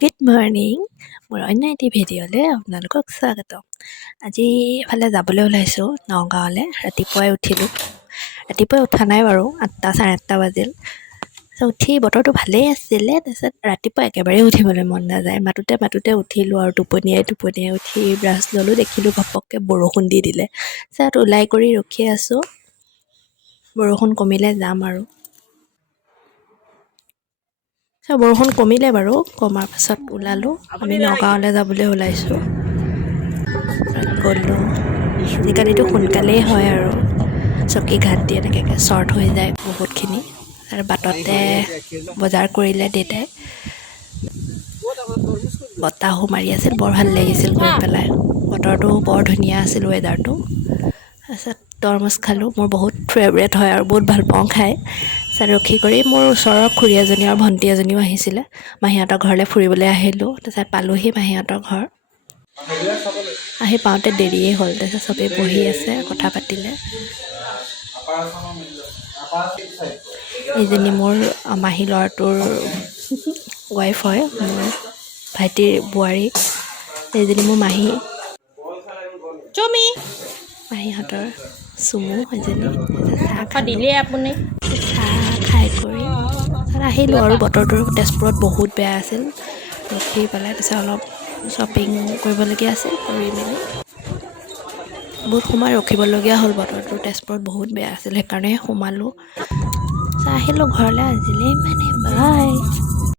Good morning. মোৰ অন্য এটি ভিডিঅ'লৈ আপোনালোকক স্বাগতম। আজি এফালে যাবলৈ ওলাইছোঁ নগাঁৱলৈ। ৰাতিপুৱাই উঠিলোঁ। ৰাতিপুৱাই উঠা নাই বাৰু, 8টা 8:30 বাজিল। উঠি বতৰটো ভালেই আছিলে। তাৰপিছত ৰাতিপুৱা একেবাৰে উঠিবলৈ মন নাযায়। মাতোতে উঠিলোঁ আৰু টোপনিয়াই উঠি ব্ৰাছ ল'লোঁ। দেখিলোঁ ঘপককৈ বৰষুণ দি দিলে। তাৰপিছত ওলাই কৰি ৰখি আছোঁ, বৰষুণ কমিলে যাম আৰু। বৰষুণ কমিলে বাৰু, কমাৰ পাছত ওলালোঁ। আমি নগাঁৱলৈ যাবলৈ ওলাইছোঁ। গ'লোঁ। আজিকালিতো সোনকালেই হয় আৰু চকী ঘাট দি এনেকৈ শ্বৰ্ট হৈ যায় বহুতখিনি। আৰু বাটতে বজাৰ কৰিলে দেউতাই। বতাহো মাৰি আছিল, বৰ ভাল লাগিছিল গৈ পেলাই। বতৰটো বৰ ধুনীয়া আছিল, ৱেডাৰটো। তাৰপিছত তৰমুজ খালোঁ। মোৰ বহুত ফেভৰেট হয় আৰু বহুত ভাল পাওঁ খাই। তাৰপিছত ৰখি কৰি মোৰ ওচৰৰ খুৰী এজনী আৰু ভণ্টি এজনীও আহিছিলে। মাহীহঁতৰ ঘৰলৈ ফুৰিবলৈ আহিলোঁ। তাৰপিছত পালোঁহি মাহীহঁতৰ ঘৰ। আহি পাওঁতে দেৰিয়ে হ'ল। তাৰপিছত চবেই বহি আছে, কথা পাতিলে। এইজনী মোৰ মাহী ল'ৰাটোৰ ৱাইফ হয়, মোৰ ভাইটিৰ বোৱাৰী। এইজনী মোৰ মাহী, মাহীহঁতৰ চুমু এজনী। চাহ খালোঁ। চাহ খাই কৰি আহিলোঁ আৰু বতৰটো তেজপুৰত বহুত বেয়া আছিল। ৰখি পেলাই তাৰপিছত অলপ শ্বপিং কৰিবলগীয়া আছিল, কৰি মেলি বহুত সময় ৰখিবলগীয়া হ'ল। বতৰটো তেজপুৰত বহুত বেয়া আছিল, সেইকাৰণে সোমালোঁ। আহিলোঁ ঘৰলৈ। আজিলৈ ইমানে, বাই।